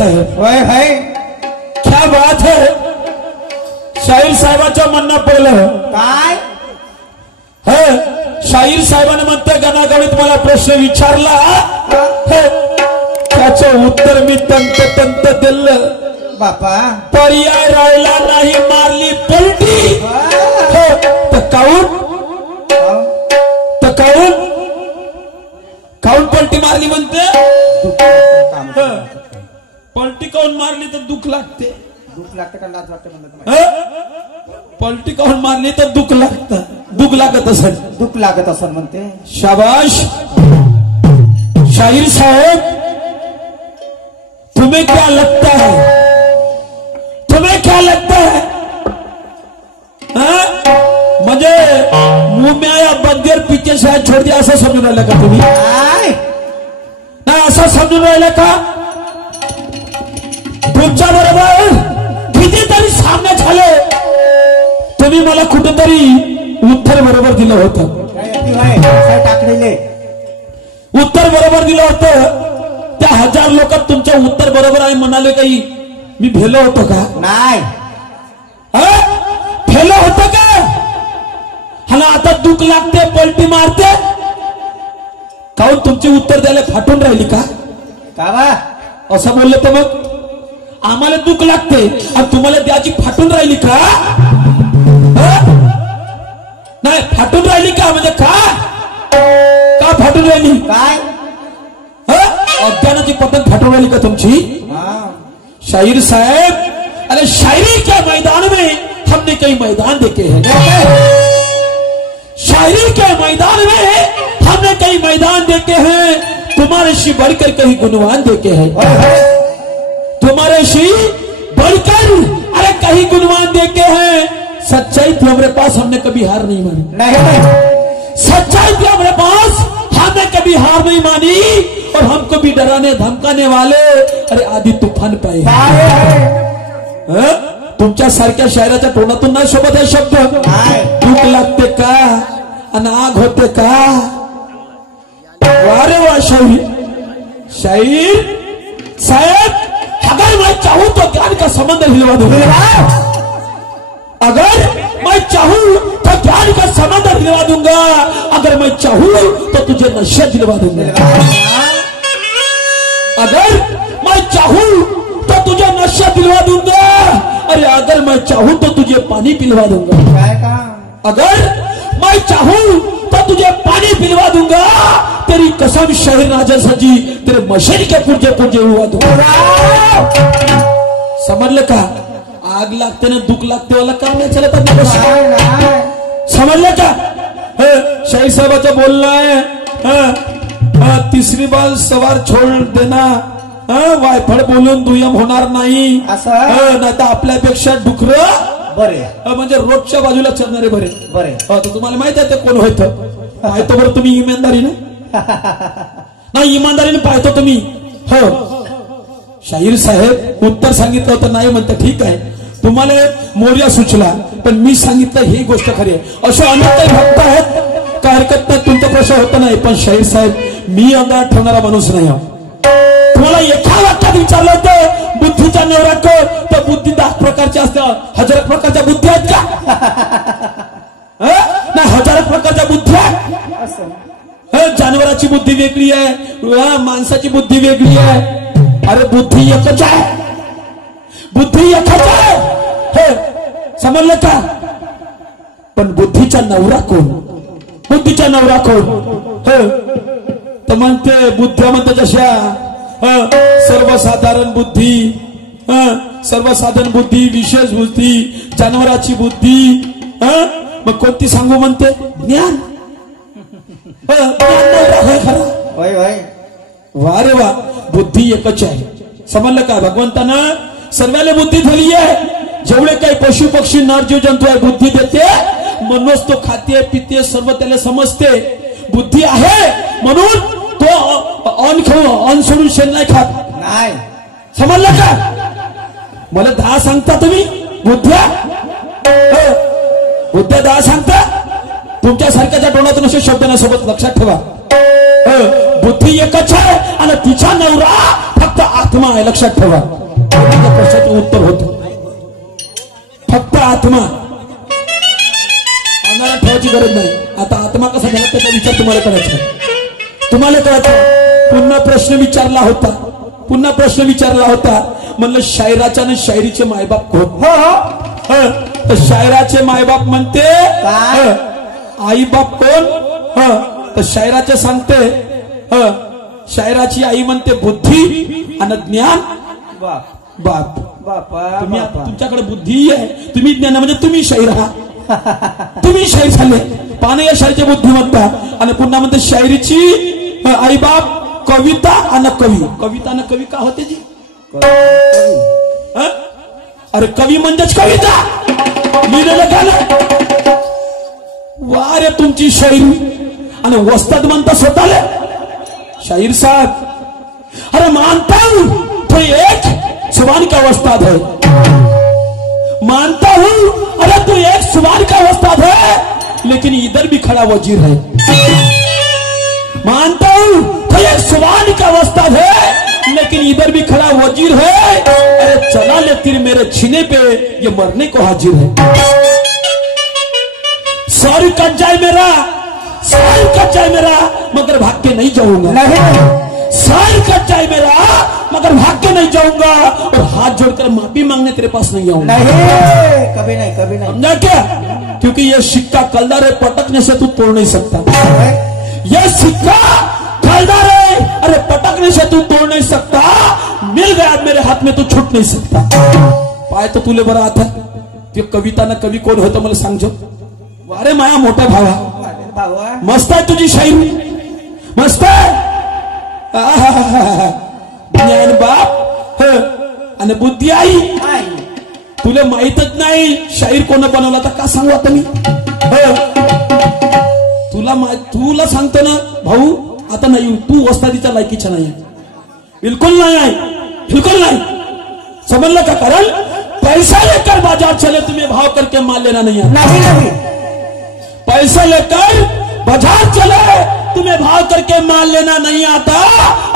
है. क्या बात है. शाहीर साहेबांचं म्हणणं पडलं काय शाहीर साहेबांनी म्हणते गणागणित मला प्रश्न विचारला त्याचं उत्तर मी तंत दिलं बापा. पर्याय राहिला नाही मारली पलटी. काऊन पलटी मारली म्हणते. पलटी काऊन मारली तर दुःख लागते. दुःख लागतं का लाज वाटतं म्हणत. पलटी काऊन मारली तर दुःख लागतं. दुःख लागत असेल म्हणते. शाबाश. शाहीर साहेब तुम्हें क्या लगता है. म्हणजे मुंह में आया बंदेर पीछे शायद छोड़ दिया असं समजून राहिलं का तुम्ही. नाही असं समजून राहिलं का. तुमच्या बरोबर कितीतरी सामने झाले. तुम्ही मला कुठेतरी उत्तर बरोबर दिलं होतं. उत्तर बरोबर दिलं होतं. त्या 1000 लोकात तुमचं उत्तर बरोबर आहे म्हणाले. काही मी भेलो होतो का. नाही फेलो होतं का. हाला आता दुःख लागते पलटी मारते. काऊन तुमची उत्तर द्यायला फाटून राहिली का. असं बोलले तर मग आम्हाला दुःख लागते आणि तुम्हाला द्याची फाटून राहिली का. नाही फाटून राहिली का म्हणजे का फाटून राहिली. काय अज्ञानाची पतंग फाटून राहिली का तुमची. शाहीर साहेब अरे शायरी के मैदान में हमने कई मैदान देखे हैं. शायरी के मैदान में हमने कई मैदान देखे हैं. तुम्हारे शी बढ़कर कहीं गुणवान देखे हैं. तुम्हारे शी बढ़कर अरे कहीं गुणवान देखे हैं. सच्चाई थी हमारे पास हमने कभी हार नहीं मानी. सच्चाई थी हमारे पास हमने कभी हार नहीं मानी. और हमको भी डराने धमकाने वाले अरे आधी तूफान पाए. तुमच्या सारख्या शायराच्या तोंडातून नाही सोबत आहे शब्द. दुःख लागते का आणि आग होते का. वारे वा शाहीर साहेब अगर मैं चाहूं तो ज्ञान का समंदर हिलवा दूंगा. अगर मैं चाहूं तो ज्ञान का समंदर हिलवा दूंगा. अगर मैं चाहूं तो तुझे नशा दिलवा दूंगा. अगर मैं चाहूं तो तुझे नशा दिलवा दूंगा. अरे अगर मैं चाहूं तो तुझे पानी पिलवा दूंगा. अगर मैं चाहूं तो तुझे पानी पिलवा दूंगा. तेरी कसम शाहीर राजा सजी तेरे मशीन के पुर्जे हुआ दूंगा. समझले का. आग लागते ना दुःख लागते वाला काम नाही चलत. समजले का. शाहीर साहेबाचं बोलणं आहे. तिसरी बार सवार छोड देना. वायफळ बोलून दुय्यम होणार नाही. नाही तर आपल्यापेक्षा डुकर बरे म्हणजे रोडच्या बाजूला चढणारे बरे. तुम्हाला माहित आहे ते कोण होतं. पाहतो बरं तुम्ही इमानदारीने. नाही इमानदारीने पाहतो तुम्ही. हो शाहीर साहेब उत्तर सांगितलं होतं नाही म्हणतं ठीक आहे. तुम्हाला मोर्या सुचला पण मी सांगितलं ही गोष्ट खरी आहे. असे अनेक काही भक्त आहेत. काय हरकत नाही तुमचा प्रश्न होत नाही. पण शाहीर साहेब मी अंगात ठेवणारा माणूस नाही. तुम्हाला एका वाक्यात विचारलं होतं बुद्धीचा नवरा कर तर बुद्धी 10 प्रकारची असते. 1000 प्रकारच्या बुद्धी आहेत का. नाही 1000 प्रकारच्या बुद्धी आहेत. जानवराची बुद्धी वेगळी आहे. माणसाची बुद्धी वेगळी आहे. अरे बुद्धी एकच आहे. बुद्धी एकच आहे. समजलं का. पण बुद्धीचा नवरा कोण. बुद्धीचा नवरा कोण. तर म्हणते बुद्ध्यामध्ये जशा सर्वसाधारण बुद्धी सर्वसाधारण बुद्धी विशेष बुद्धी जानवराची बुद्धी. मग कोणती सांगू म्हणते ज्ञान. वा रे वा बुद्धी एकच आहे. समजलं का. भगवंतानं सर्वाला बुद्धी दिली आहे. जेवढे काही पशु पक्षी नर जीव जंतू आहे बुद्धी देते. म्हणूनच तो खाते पिते सर्व त्याला समजते. बुद्धी आहे म्हणून तो अन्न सोडून शेण नाही खात. नाही समजलं का. मला 10 सांगता तुम्ही बुद्ध्या. बुद्ध्या 10 सांगता. तुमच्या सारख्याच्या तोंडातून असे शब्द ना सोबत लक्षात ठेवा. बुद्धी एकच आहे आणि तिचा नवरा फक्त आत्मा आहे, लक्षात ठेवा. त्या प्रश्नाचं उत्तर होतं फक्त आत्मा. आम्हाला ठेवायची गरज नाही. आता आत्मा कसा झाला त्याचा विचार तुम्हाला करायचा. तुम्हाला कळतं. पुन्हा प्रश्न विचारला होता. म्हणलं शायराच्या आणि शायरीचे मायबाप कोण? तर शायराचे मायबाप म्हणते आई बाप कोण? तर शायराचे सांगते शायराची आई म्हणते बुद्धी आणि ज्ञान बाप. तुम्ही तुमच्याकडे बुद्धी आहे, तुम्ही ज्ञान म्हणजे तुम्ही शाहीर आहात. तुम्ही शाहीर झाले. पाने या शायरीचे बुद्धिमत्ता. आणि पुन्हा म्हणते शायरीची आई बाप कविता आणि कवी. कविता आणि कवी का होते जी? अरे कवी म्हणजेच कविता लिहिलेलं गाणं. वा रे तुमची शायरी. आणि वस्ताद म्हणता स्वतःला शाहीर साहब. अरे मानता हूं तो एक जुबान का वस्ताद है. मानता हूं अरे तू एक जुबान का वस्ताद है, लेकिन इधर भी खड़ा वजीर है. मानता हूं तो एक जुबान का वस्ताद है, लेकिन इधर भी खड़ा वजीर है. अरे चला ले तीर मेरे छीने पे, ये मरने को हाजिर है. सॉरी कट जाए मेरा, साल कट जाए मेरा, मगर भाग के नहीं जाऊंगा. साल कट जाए मेरा, मगर भाग के नहीं जाऊंगा. और हाथ जोड़कर माफी मांगने तेरे पास नहीं आऊंगा. कभी नहीं. समझा क्या? क्योंकि ये सिक्का कलदार है, पटकने से तू तोड़ नहीं सकता. यह सिक्का कलदार है, अरे पटकने से तू तोड़ नहीं सकता. मिल गया मेरे हाथ में, तू छूट नहीं सकता. पाय तो तुले बरा आता. ते कविता ना कवी कोण होतं मला सांगजो. अरे माया मोठा भावा, मस्त आहे तुझी शायरी, मस्त आहे. ज्ञान बाप आणि बुद्धी आई. तुला माहितच नाही शाहीर कोण बनवला, तर का सांगू आता मी? तुला सांगतो ना भाऊ, आता नाही. तू वस्तादीच्या लायकीच्या नाही, बिलकुल नाही. समजलं का? कारण पैसा लेकर बाजार चले, तुम्हें भाव करके माल लेना नहीं है. पैसा लेकर बाजार चले, तुम्हें भाव करके माल लेना नहीं आता.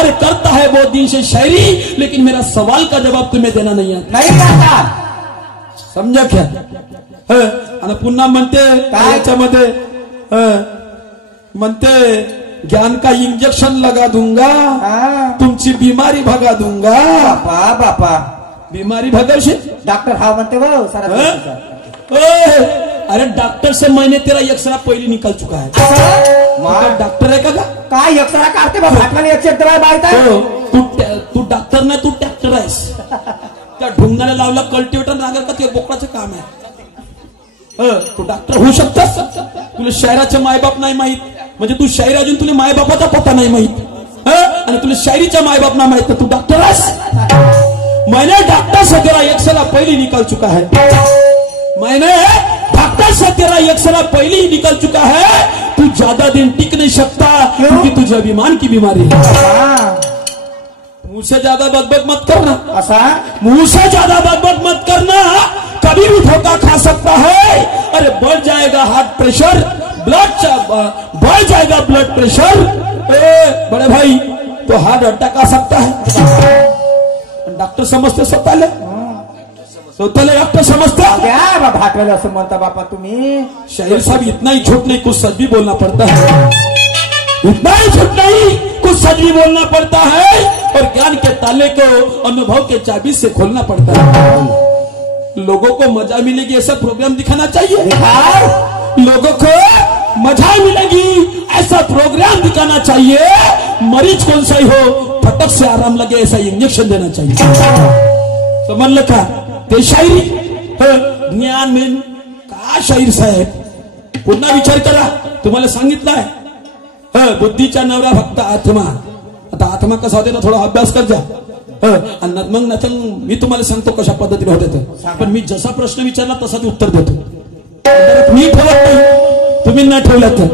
अरे करता है बहुत दिन से शायरी, लेकिन मेरा सवाल का जवाब तुम्हें देना नहीं आता. समझा क्या? आणि पुन्हा म्हणते त्याच्यामध्ये म्हणते ज्ञान का इंजेक्शन लगा दूंगा, तुमची बीमारी भगा दूंगा. बापा बीमारी भगाशी डॉक्टर हा म्हणते भाऊ सारा. अरे डॉक्टर से मैंने तेरा एक्सरा पहले निकल चुका है. डॉक्टर है का? काय एक्सरा काढते बाबा? तू डॉक्टर नाही, तू ट्रॅक्टर आहेस. त्या ढुंगाला लावला कल्टिवेटर नागर का? ते बोकडाचं काम आहे. तू डॉक्टर होऊ शकतोस. तुला शायराचे मायबाप नाही माहित, म्हणजे तू शाहीर अजून तुला मायबापाचा पत्ता नाही माहित. आणि तुला शायरीच्या मायबाप नाही माहित, तर तू डॉक्टर आहेस. मैंने डॉक्टर से तेरा एक्सरा पहले निकल चुका है. मैंने डॉक्टर से तेरा एक्सरा पहले ही निकल चुका है. तू ज्यादा दिन टिक नहीं सकता, क्योंकि तुझे अभिमान की बीमारी है. मुंह से ज्यादा बकबक मत करना. मुंह से ज्यादा बकबक मत करना, कभी भी धोखा खा सकता है. अरे बढ़ जाएगा हार्ट प्रेशर, बढ़ जाएगा ब्लड प्रेशर. बड़े भाई तो हार्ट अटैक आ सकता है. डॉक्टर समझते स्वतःला डॉक्टर समझते भाटवेला असं म्हणता बापा तुम्ही. शाहीर साहब इतना ही झूठ नहीं, कुछ सच भी बोलना पड़ता है. इतना ही झूठ नहीं, कुछ सच भी बोलना पड़ता है. और ज्ञान के ताले को अनुभव के चाबी से खोलना पड़ता है. लोगों को मजा मिलेगी ऐसा प्रोग्राम दिखाना चाहिए. लोगों को मजा मिलेगी ऐसा प्रोग्राम दिखाना चाहिए. मरीज कौन सा ही हो, फटक से आराम लगे ऐसा इंजेक्शन देना चाहिए. समझ का? ते शायरी ज्ञान में का शाहीर साहेब. पुन्हा विचार करा. तुम्हाला सांगितलं आहे बुद्धीच्या नवरा फक्त आत्मा. आता आत्मा कसा होते ना, थोडा अभ्यास कर जा. आणि मग नंतर मी तुम्हाला सांगतो कशा पद्धतीने होते. पण मी जसा प्रश्न विचारला तसा ते उत्तर देतो. मी ठेवत नाही, तुम्ही नाही ठेवलं तर.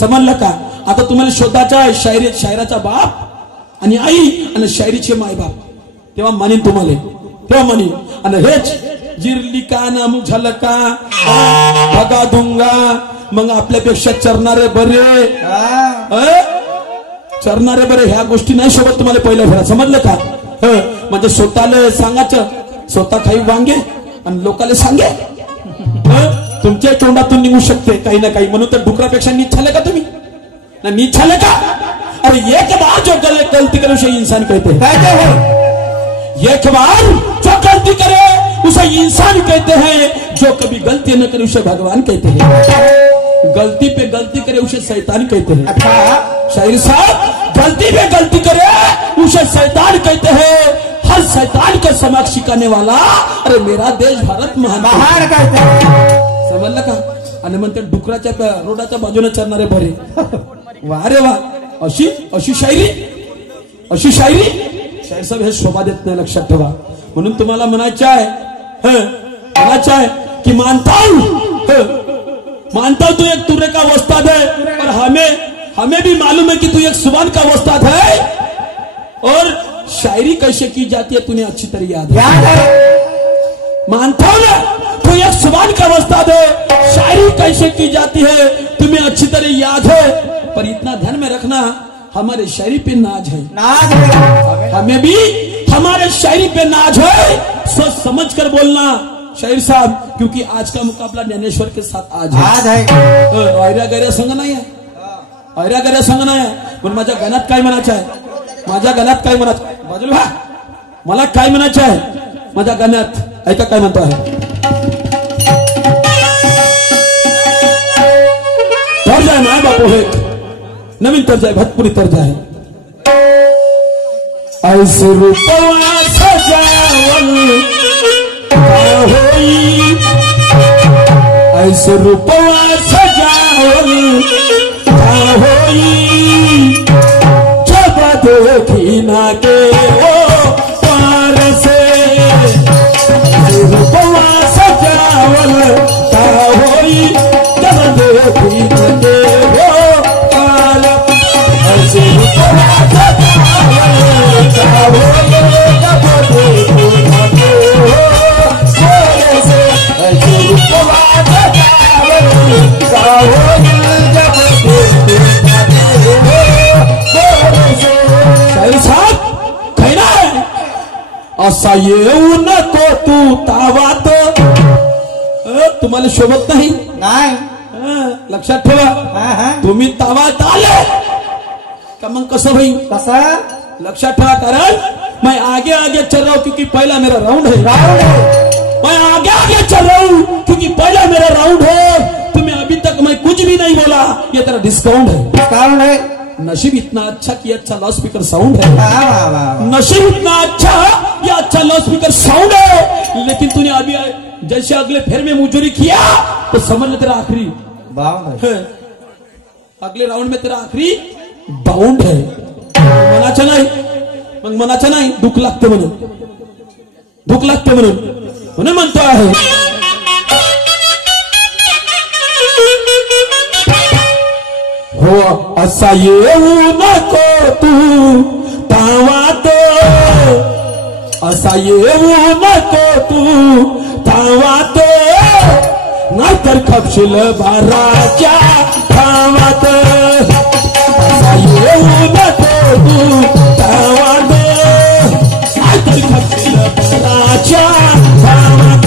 समजलं का? आता तुम्हाला शोधाचा आहे शायराचा बाप आणि आई आणि शायरीचे माय बाप. तेव्हा मानीन तुम्हाला, तेव्हा मानीन. आणि हेच जिरली का ना झलका भगा दूंगा. मग आपल्यापेक्षा चरणारे बरे, चरणारे बरे ह्या गोष्टी नाही सोबत तुम्हाला पहिल्या फेरा. समजलं का? म्हणजे स्वतःला सांगायचं, स्वतः काही वांगे आणि लोकांना सांगे. तुमच्या तोंडातून निघू शकते काही ना काही, म्हणून तर डुकरापेक्षा नीच झाले का तुम्ही? ना नीच झाले का? अरे एक बार जो गलती करे उसे इंसान कहते हैं. एक बार जो गलती करे उसे इंसान कहते हैं, जो कभी गलती न करे उसे भगवान कहते हैं, गलती पे गलती करे उसे शैतान कहते हैं. अच्छा शाहिर साहब, गलती पे गलती करे उसे शैतान कहते हैं. हर शैतान का समाज सिखाने वाला अरे मेरा देश भारत महान कहते हैं. समजलं का? आणि म्हणते डुकराच्या रोडाच्या बाजूने चरणारे बरे. वा रे वा, अशी अशी शायरी, अशी शायरी. शाहीर साहेब हे शोभा देत नाही, लक्षात ठेवा. म्हणून तुम्हाला म्हणायचं आहे, म्हणायचं आहे की मानता हूं तू एक तुरे का वस्ताद है, और हमें भी मालूम है कि तू एक सुबान का वस्ताद है, और शायरी कैसे की जाती है तूने अच्छी तरह याद है. मानता हूं ना तू एक सुबान का वस्ताद है, शायरी कैसे की जाती है तुम्हें अच्छी तरह याद है, पर इतना ध्यान में रखना हमारे शायरी पे नाज है. नाज है, हमें भी हमारे शायरी पे नाज है. सोच समझ कर बोलना शाहिर साहब, क्योंकि आज का मुकाबला ज्ञानेश्वर के साथ आज है. आयऱ्या गैऱ्या संग नाही आहे, आयऱ्या गैऱ्या संग नाही आहे. पण माझ्या गाण्यात काय म्हणायचं आहे, माझ्या गाण्यात काय म्हणायचं आहे बाजूला भा, मला काय म्हणायचं आहे माझ्या गाण्यात, ऐका काय म्हणतो आहे. तर्जा आहे ना बापू, हे नवीन तर्जा आहे, भोजपुरी तर्जा आहे. ऐसे रूपवा सजावल होई, ऐसे रूपवा सजावल होई, जब देखी ना के वो पार से, रूपवा सजावल होई, जब देखी ना के वो पार, ऐसे रूपवा असा येऊ नको तू तावात. तुम्हाला शोभत नाही, लक्षात ठेवा. तुम्ही तावात आले का मग कसं होईल, कसं लक्षात ठेवा. कारण मैं आगे आगे चल रहा हूं क्योंकि पहला मेरा राउंड है. मैं आगे आगे चल रहा हूं क्योंकि पहला मेरा राउंड है. तुम्हें अभी तक मैं कुछ भी नहीं बोला, ये तेरा डिस्काउंट है. डिस्काउंट है. नसीब इतना अच्छा कि अच्छा लाउड स्पीकर साउंड है. नसीब इतना अच्छा ये अच्छा लाउड स्पीकर साउंड है, लेकिन तूने अभी जैसे अगले फेर में मुजूरी किया तो समझ ले तेरा आखिरी बाउंड है. अगले राउंड में तेरा आखिरी बाउंड है. मनाचं नाही, मग मनाचं नाही, दुःख लागते म्हणून, दुःख लागते म्हणून म्हणतो आहे. हो असा येऊ नको तू तावात, असा येऊ नको तू तावात, नाहीतर खपशील बाराच्या ठावात. असा येऊ नको तू तावात, नाहीतर खपशील बाराच्या ठावात.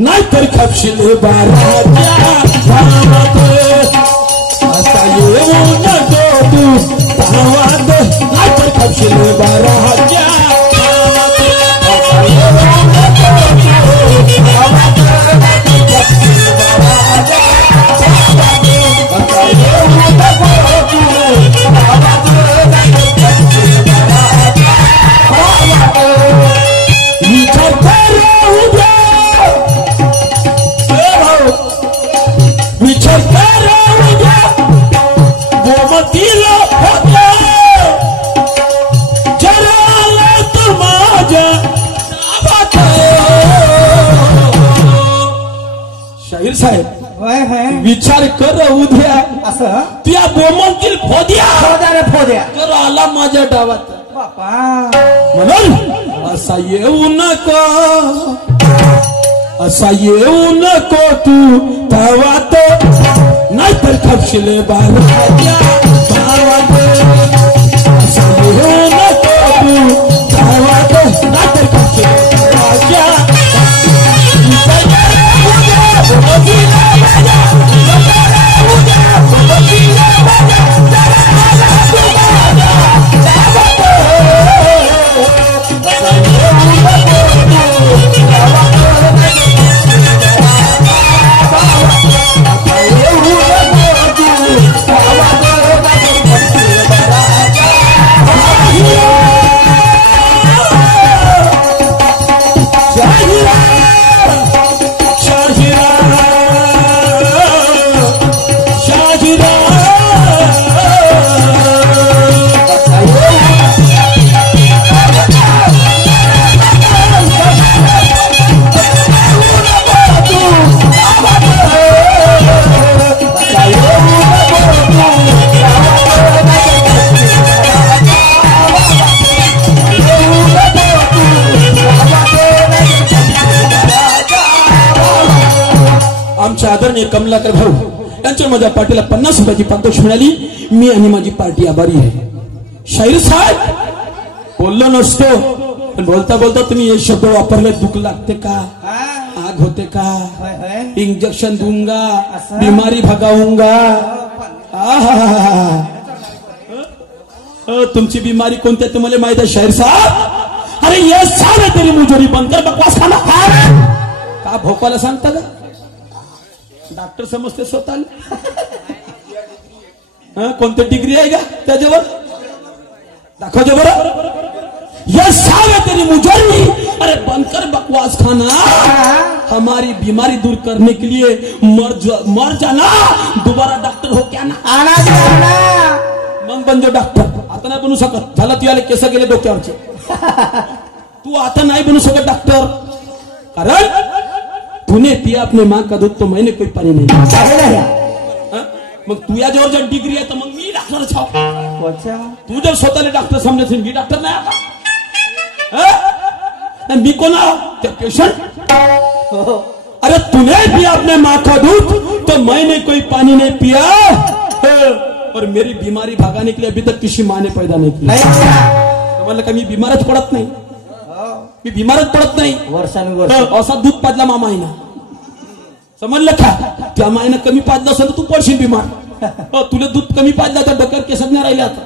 नाहीतर खपशील बाराच्या ठावात. असा येऊ नको तू तावात, नाहीतर खपशील बाराच्या ठावात. असा येऊ नको तू तावात, खपशील बाराच्या ठावात. असा येऊ नको तू तावात, खपशील बाराच्या ठावात. विचार कर शाहीर साहेब होय होय विचार कर उद्या असं त्या बोमलतील फोद्या फोद्या रे फोद्या कर आला माझ्या डावात बापा म्हणून असा येऊ नको असा येऊ नको तू गावात नाहीतर खपशिले बाहेर असा येऊ नको तू गावात नाहीतर खपशिले आमच्या आदरणीय कमलाकर भाऊ यांच्या माझ्या पार्टीला 50 रुपयाची पारितोषिक मिळाली. मी आणि माझी पार्टी आभारी आहे. शाहीर साहेब बोललो नसतो पण बोलता बोलता तुम्ही हे शब्द वापरले. दुःख लागते का? आग होते का? इंजेक्शन दूंगा, बीमारी भगाऊंगा. तुमची बिमारी कोणती आहे तुम्हाला माहित आहे शाहीर साहेब? अरे ये सारे तेरी मुजोरी बंद कर बकवास खाना का भोपाला सांगता का? डॉक्टर समजते स्वतःला. कोणती डिग्री आहे का त्याच्यावर? दाखवते बरं. ये सारे तेरी मुजोरी, अरे बंद कर बकवास खाना. हमारी बीमारी दूर करने के लिए मर जाना, दोबारा डॉक्टर हो क्या ना. मग बनजो डॉक्टर. आता नाही बनू शकत. झालं तू आले केस गेले डोक्यावरचे. तू आता नाही बनू शकत डॉक्टर. कारण तूने पिया अपने माँ का दूध तो मैंने कोई पानी नहीं. मग तुझ्या जवळ जर डिग्री आहे तर मग मी डॉक्टर छाव. तू जर स्वतःला डॉक्टर समजत मी डॉक्टर नाही आता. मी कोण आहो? त्या पेशंट. अरे तूने पिया अपने माँ का दूध तो मैंने कोई पानी नहीं पिया. और मेरी बीमारी भगाने के लिए अभी तक किसी माँ ने पैदा नहीं किया. मला का मी बीमारच पडत नाही. मी बीमारच पडत नाही. वर्षानुवर्ष असा दूध पाजला मामा आहे ना. समजलं का? त्या मायनं कमी पाजलं असेल तर तू पडशील बीमार. तुला दूध कमी पाजला तर डोक्यावर केस नाही राहिले आता.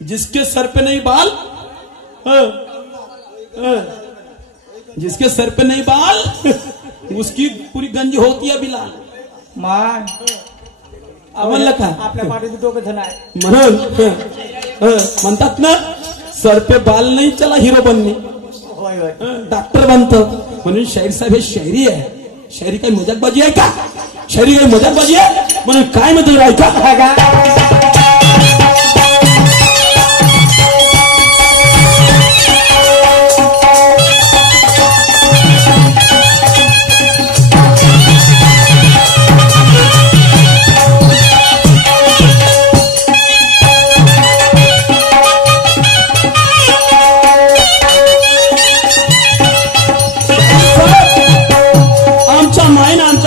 जिसके सर पे नहीं बाल, जिसके सर पे नहीं बाल उसकी पूरी गंजी होती है बिलाल. मान म्हणलं का? आपल्या पाठीत दोघं जण आहे म्हणून म्हणतात ना सर पे बाल नहीं चला हिरो बनने, डॉक्टर बनतो. म्हणून शाहीर साहेब हे शायरी आहे. शायरी काही मजाकबाजी आहे का? शायरी काही मजाकबाजी आहे म्हणून काय म्हणतो ऐका.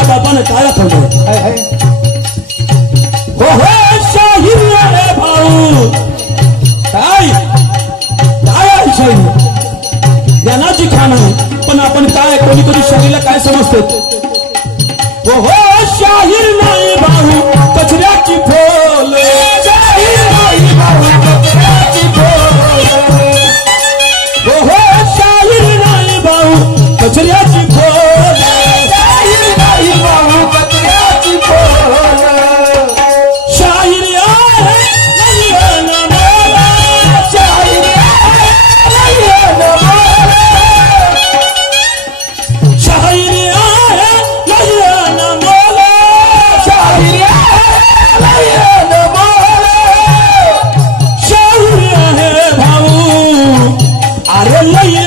बापाने काय दाखवलं? हो शाहीर रे भाऊ. काय काय आहे शाहीर? ज्ञानाची खाण आहे. पण आपण काय कोणी कधी शाहीरला काय समजतो? हो शाहीर नाही भाऊ कचऱ्याची फोल. शाहीर नाही भाऊ कचऱ्याची फोल. हो शाहीर नाही भाऊ कचऱ्याची फोल. Yeah.